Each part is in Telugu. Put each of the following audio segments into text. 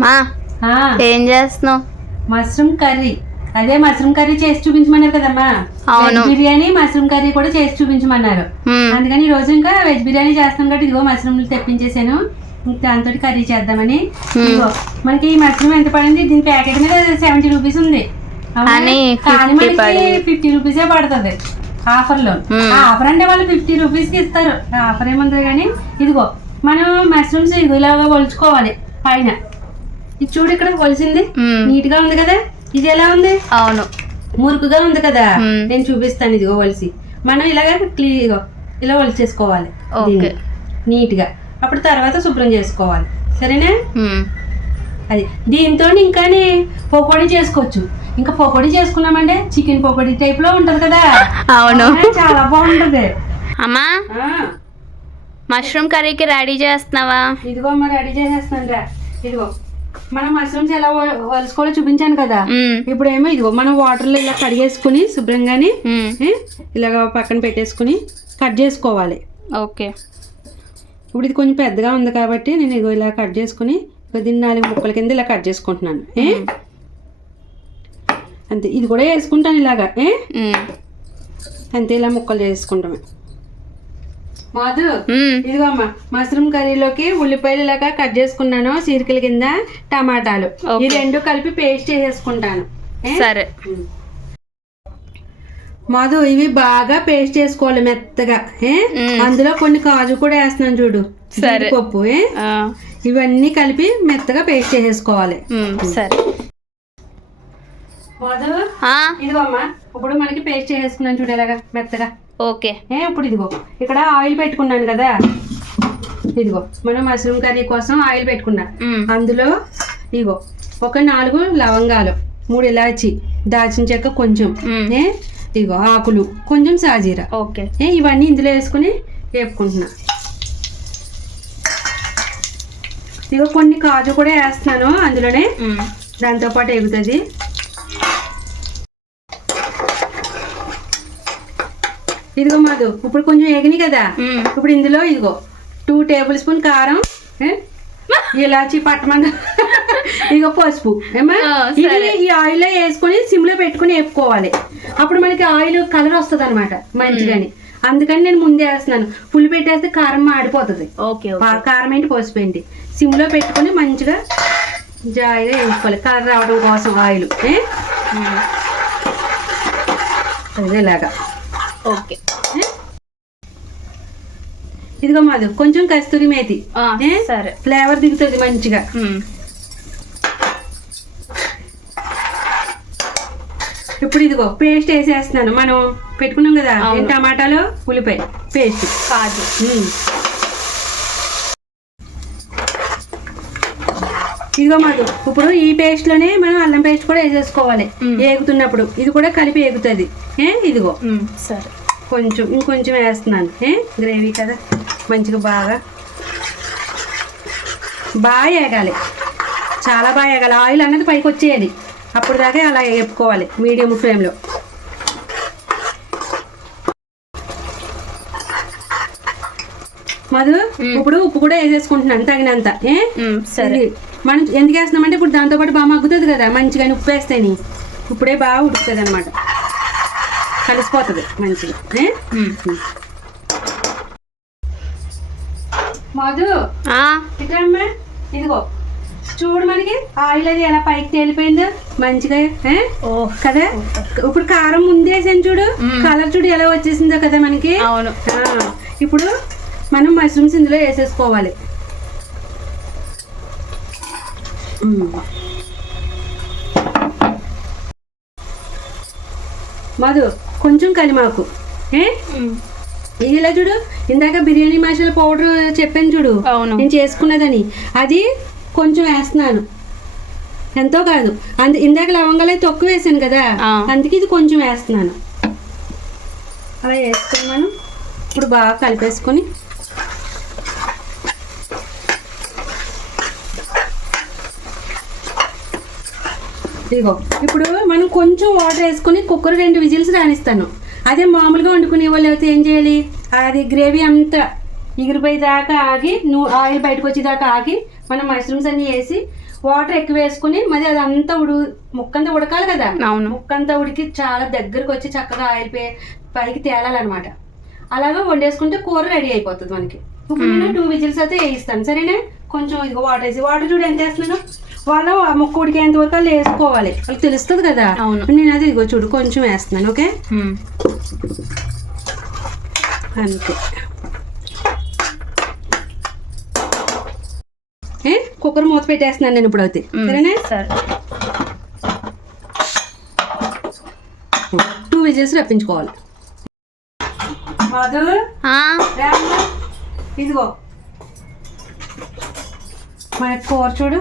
మా ఏం చేస్తున్నావు? Mushroom curry. అదే మష్రూమ్ కర్రీ చేసి చూపించమన్నారు కదమ్మా. అవును. వెజ్ బిర్యానీ మష్రూమ్ కర్రీ కూడా చేసి చూపించమన్నారు. అందుకని ఈ రోజు ఇంకా వెజ్ బిర్యానీ చేస్తాం కాబట్టి ఇదిగో మష్రూమ్లు తెప్పించేసాను దాంతో కర్రీ చేద్దామని. ఇదిగో మనకి ఈ మష్రూమ్ ఎంత పడింది? దీని ప్యాకెట్ మీద సెవెంటీ రూపీస్ ఉంది? కానీ కానీ 50 మనకి. ఫిఫ్టీ రూపీసే పడుతుంది ఆఫర్లో. ఆఫర్ అంటే వాళ్ళు ఫిఫ్టీ రూపీస్కి ఇస్తారు. ఆఫర్ ఏముంది కానీ ఇదిగో మనం మష్రూమ్స్ ఇదిగో ఇలాగా ఒలుచుకోవాలి. పైన. ఇది చూడు ఇక్కడ ఒలిసింది. మ్మ్. నీట్గా ఉంది కదా? ఇది ఎలా ఉంది? అవును. మురుకుగా ఉంది కదా. నేను చూపిస్తాను ఇదిగో ఒలిసి. మనం ఇలాగ క్లీన్ ఇలా. దీన్ని. నీట్గా అప్పుడు తర్వాత శుభ్రం చేసుకోవాలి. సరేనా. అది. దీంతో ఇంకానే పకోడీ చేసుకోవచ్చు. ఇంకా పకోడీ చేసుకున్నామంటే చికెన్ పకోడీ టైప్లో ఉంటది కదా? అవును? చాలా బాగుంటది. అమ్మా? మష్రూమ్ కర్రీకి రెడీ చేస్తున్నావా? ఇదిగో మరి రెడీ చేసేస్తాను రా ఇదిగో. మనం మష్రూమ్స్ ఎలా వలుసుకోవాలో చూపించాను కదా. ఇప్పుడు ఏమో ఇదిగో మనం వాటర్లో ఇలా కడిగేసుకుని శుభ్రంగాని ఇలాగ పక్కన పెట్టేసుకుని కట్ చేసుకోవాలి. ఓకే. ఇప్పుడు ఇది కొంచెం పెద్దగా ఉంది కాబట్టి నేను ఇగో ఇలా కట్ చేసుకుని దీన్ని నాలుగు ముక్కల కింద ఇలా కట్ చేసుకుంటున్నాను ఏ? అంతే ఇది కూడా వేసుకుంటాను ఇలాగా ఏ. అంతే ఇలా ముక్కలు చేసుకుంటామే మాధు మ్మ్. ఇదిగో అమ్మా మష్రూమ్ కర్రీలోకి ఉల్లిపాయలు ఇలాగా కట్ చేసుకున్నాను చీరికల కింద టమాటాలు. ఈ రెండు కలిపి పేస్ట్ చేసేసుకుంటాను? సరే మధు ఇవి బాగా పేస్ట్ చేసుకోవాలి మెత్తగా. అందులో కొన్ని కాజు కూడా వేస్తున్నాను చూడు సరే. పప్పు ఇవన్నీ కలిపి మెత్తగా పేస్ట్ చేసేసుకోవాలి. సరే ఇదిగో అమ్మా ఇప్పుడు మనకి పేస్ట్ చేసేసుకున్నాను చూడు ఎలాగా మెత్తగా. ఓకే. ఏ ఇప్పుడు ఇదిగో. ఇక్కడ ఆయిల్ పెట్టుకున్నాను కదా. ఇదిగో మనం మష్రూమ్ కర్రీ కోసం ఆయిల్ పెట్టుకున్నా. అందులో ఇగో ఒక నాలుగు లవంగాలు మూడు ఇలాచి దాల్చిన చెక్క కొంచెం. ఏ ఇగో ఆకులు కొంచెం సాజీరా. ఓకే. ఏ ఇవన్నీ ఇందులో వేసుకుని వేపుకుంటున్నా. ఇగో కొన్ని కాజు కూడా వేస్తున్నాను అందులోనే. మ్మ్. దాంతోపాటు ఎగుతుంది ఇదిగో మాధు ఇప్పుడు కొంచెం ఎగిని కదా. ఇప్పుడు ఇందులో ఇదిగో టూ టేబుల్ స్పూన్ కారం? ఇలాచి పట్టమంద ఇదిగో పసుపు ఏమా ఇది. ఈ ఆయిల్ వేసుకొని సిమ్లో పెట్టుకుని వేపుకోవాలి. అప్పుడు మనకి ఆయిల్ కలర్ వస్తుంది అనమాట మంచిగాని అందుకని నేను ముందే వేస్తున్నాను. పులి పెట్టేస్తే కారం మాడిపోతుంది. ఓకే కారం ఏంటి పసుపు ఏంటి? సిమ్లో పెట్టుకొని మంచిగా జాయిగా వేసుకోవాలి. కలర్ రావడం కోసం ఆయిల్ ఏ? ఓకే? ఇదిగో మాది కొంచెం కస్తూరి మేతి? సరే. ఫ్లేవర్ దిగుతుంది మంచిగా. ఇప్పుడు ఇదిగో పేస్ట్ వేసేస్తున్నాను. మనం పెట్టుకున్నాం కదా టమాటాలు? ఉల్లిపాయ. పేస్ట్. కాజు. ఇదిగో మాది. ఇప్పుడు ఈ పేస్ట్లోనే మనం అల్లం పేస్ట్ కూడా వేసేసుకోవాలి. ఏగుతున్నప్పుడు. ఇది కూడా కలిపి ఏగుతుంది. ఏ ఇదిగో. సరే. కొంచెం ఇంకొంచెం వేస్తున్నాను. ఏ గ్రేవీ కదా. మంచిగా బాగా. బాగా వేగాలి చాలా బాగా వేగాలి ఆయిల్ అన్నది పైకి వచ్చేయాలి అప్పుడు దాకా అలా వేపుకోవాలి మీడియం ఫ్లేమ్లో. మధు. ఇప్పుడు ఉప్పు కూడా వేసేసుకుంటున్నాను తగినంత ఏ. సరే. మనం ఎందుకు వేస్తున్నామంటే ఇప్పుడు దాంతో పాటు బాగా మగ్గుతుంది కదా మంచిగా ఉప్పు వేస్తేని ఇప్పుడే బాగా ఉడుకుతుంది అనమాట కలిసిపోతుంది మంచిగా. మధు ఇట్లా ఇదిగో. చూడు మనకి ఆయిల్ అది ఎలా పైకి తేలిపోయిందో మంచిగా కదా? ఇప్పుడు కారం ముందేసాను చూడు. కలర్ చూడు ఎలా వచ్చేసిందో కదా మనకి. అవును. ఇప్పుడు మనం మష్రూమ్స్ ఇందులో వేసేసుకోవాలి. మధు కొంచెం కలిమాకు. ఏ? మ్మ్. ఇది ఇలా చూడు ఇందాక బిర్యానీ మసాలా పౌడర్ చెప్పాను చూడు. నేను చేసుకున్నదని. అది కొంచెం వేస్తున్నాను. ఎంతో కాదు. అందు ఇందాక లవంగాలు అయితే తక్కువ వేసాను కదా. అందుకే ఇది కొంచెం వేస్తున్నాను. అలా వేసుకుని మనం ఇప్పుడు బాగా కలిపేసుకొని ఇదిగో ఇప్పుడు మనం కొంచెం వాటర్ వేసుకొని కుక్కర్ రెండు విజిల్స్ రానిస్తాను. అదే మామూలుగా వండుకునే వాళ్ళు అయితే ఏం చేయాలి? అది గ్రేవీ అంతా దాకా ఆగి నువ్వు ఆయిల్ బయటకు వచ్చేదాకా ఆగి మనం మష్రూమ్స్ అన్నీ వేసి వాటర్ ఎక్కువ వేసుకుని మరి అదంతా ఉడు ముక్కంతా ఉడకాలి కదా? అవును. ముక్కంతా ఉడికి చాలా దగ్గరకు వచ్చి చక్కగా ఆయిల్ పే పైకి తేలాలన్నమాట. అలాగా వండేసుకుంటే కూర రెడీ అయిపోతుంది మనకి. ఇప్పుడు నేను టూ విజిల్స్ అయితే వేయిస్తాను. సరేనా? కొంచెం ఇదిగో వాటర్ వేసి వాటర్ చూడు ఎంత వేస్తున్నాను. వాళ్ళు ఆ ముక్క ఉడికేంత వరకు వాళ్ళు వేసుకోవాలి. వాళ్ళకి తెలుస్తుంది కదా. అవును. నేను అది ఇదిగో చూడు కొంచెం వేస్తున్నాను ఓకే. అంతే. ఏ? కుక్కర్ మూత పెట్టేస్తున్నాను నేను ఇప్పుడు మ్మ్. సరేనా? సరే. టూ విజిల్స్ రప్పించుకోవాలి. మధు. ఇదిగో. మన కూర చూడు.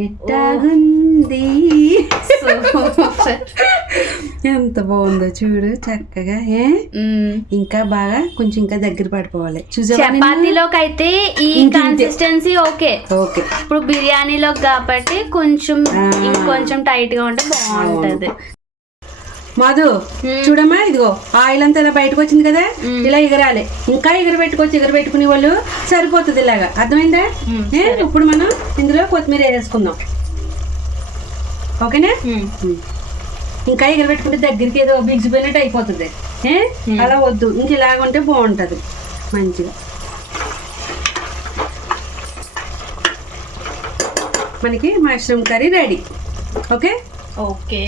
ఎట్టాగుంది. ఎంత బాగుందో చూడు చక్కగా ఏ. ఇంకా బాగా కొంచెం ఇంకా దగ్గర పడిపోవాలి? చపాతీలోకి అయితే ఈ. కన్సిస్టెన్సీ ఓకే ఓకే ఇప్పుడు బిర్యానీలో కాబట్టి కొంచెం ఆ. ఇంకొంచెం టైట్గా ఉంటే బాగుంటది మధు మ్మ్. చూడమ్మా ఇదిగో ఆయిల్ అంతా ఇలా బయటకు వచ్చింది కదా. ఇలా ఎగరాలి. ఇంకా ఎగర పెట్టుకోవచ్చు ఎగర పెట్టుకునే వాళ్ళు సరిపోతుంది ఇలాగా. అర్థమైందా? ఇప్పుడు మనం ఇందులో కొత్తిమీర వేసుకుందాం ఓకేనా. ఇంకా ఎగర పెట్టుకుంటే దగ్గరికి ఏదో బిగిసిపోయినట్టు అయిపోతుంది. అలా వద్దు. ఇంక ఇలాగ ఉంటే బాగుంటుంది. మంచిగా. మనకి mushroom curry ready. Okay? Okay.